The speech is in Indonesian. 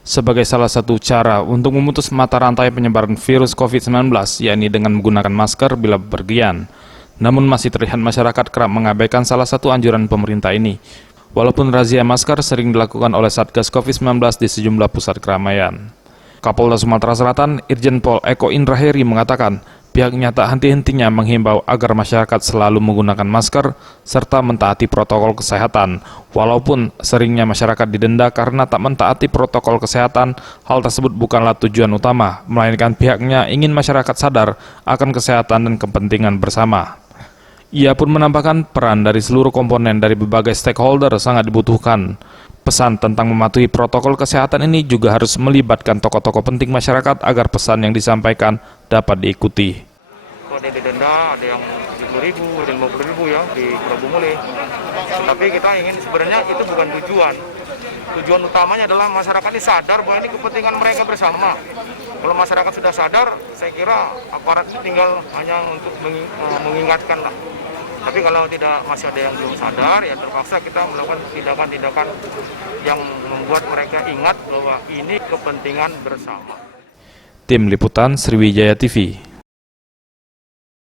sebagai salah satu cara untuk memutus mata rantai penyebaran virus COVID-19, yakni dengan menggunakan masker bila bepergian. Namun masih terlihat masyarakat kerap mengabaikan salah satu anjuran pemerintah ini. Walaupun razia masker sering dilakukan oleh Satgas COVID-19 di sejumlah pusat keramaian. Kapolda Sumatera Selatan, Irjen Pol Eko Indraheri mengatakan, pihaknya tak henti-hentinya menghimbau agar masyarakat selalu menggunakan masker serta mentaati protokol kesehatan. Walaupun seringnya masyarakat didenda karena tak mentaati protokol kesehatan, hal tersebut bukanlah tujuan utama, melainkan pihaknya ingin masyarakat sadar akan kesehatan dan kepentingan bersama. Ia pun menambahkan peran dari seluruh komponen dari berbagai stakeholder sangat dibutuhkan. Pesan tentang mematuhi protokol kesehatan ini juga harus melibatkan tokoh-tokoh penting masyarakat agar pesan yang disampaikan dapat diikuti. Ada yang didenda, ada yang 70.000, ada yang 50.000 ya di Pulau Bumule. Tapi kita ingin sebenarnya itu bukan tujuan. Tujuan utamanya adalah masyarakat ini sadar bahwa ini kepentingan mereka bersama. Kalau masyarakat sudah sadar, saya kira aparat tinggal hanya untuk mengingatkan lah. Tapi kalau tidak masih ada yang belum sadar, ya terpaksa kita melakukan tindakan-tindakan yang membuat mereka ingat bahwa ini kepentingan bersama. Tim Liputan Sriwijaya TV.